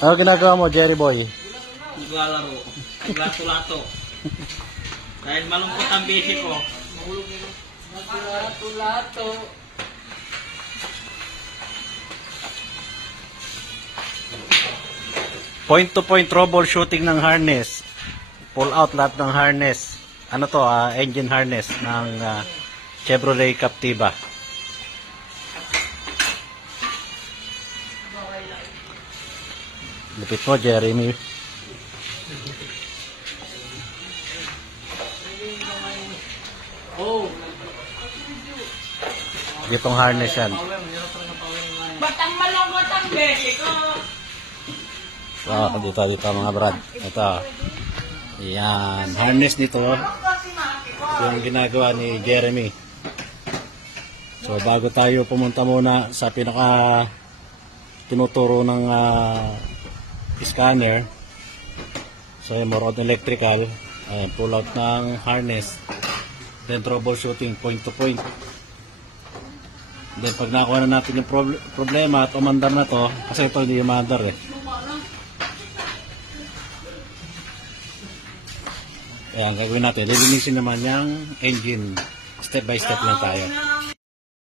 Ano ginagawa mo, Jerry Boy? Naglalaro. Naglato-lato. Dahil malungkot ang bisi ko. Naglato-lato. Point-to-point troubleshooting ng harness. Pull out lahat ng harness. Ano to, engine harness ng Chevrolet Captiva. Lupit mo, Jeremy. Oh. Itong harness yan. Batang malungkot ang bisi ko. So, dito mga brad. Ito. Yan. Harness nito. Yung ginagawa ni Jeremy. So, bago tayo pumunta muna sa pinaka tinuturo ng scanner. So, more on electrical. Pull out ng harness. Then, troubleshooting point to point. Then, pag nakuha na natin yung problema at umandar na to, kasi ito hindi umandar eh. Ayan, gagawin natin. Lilinisin naman yung engine. Step by step lang tayo.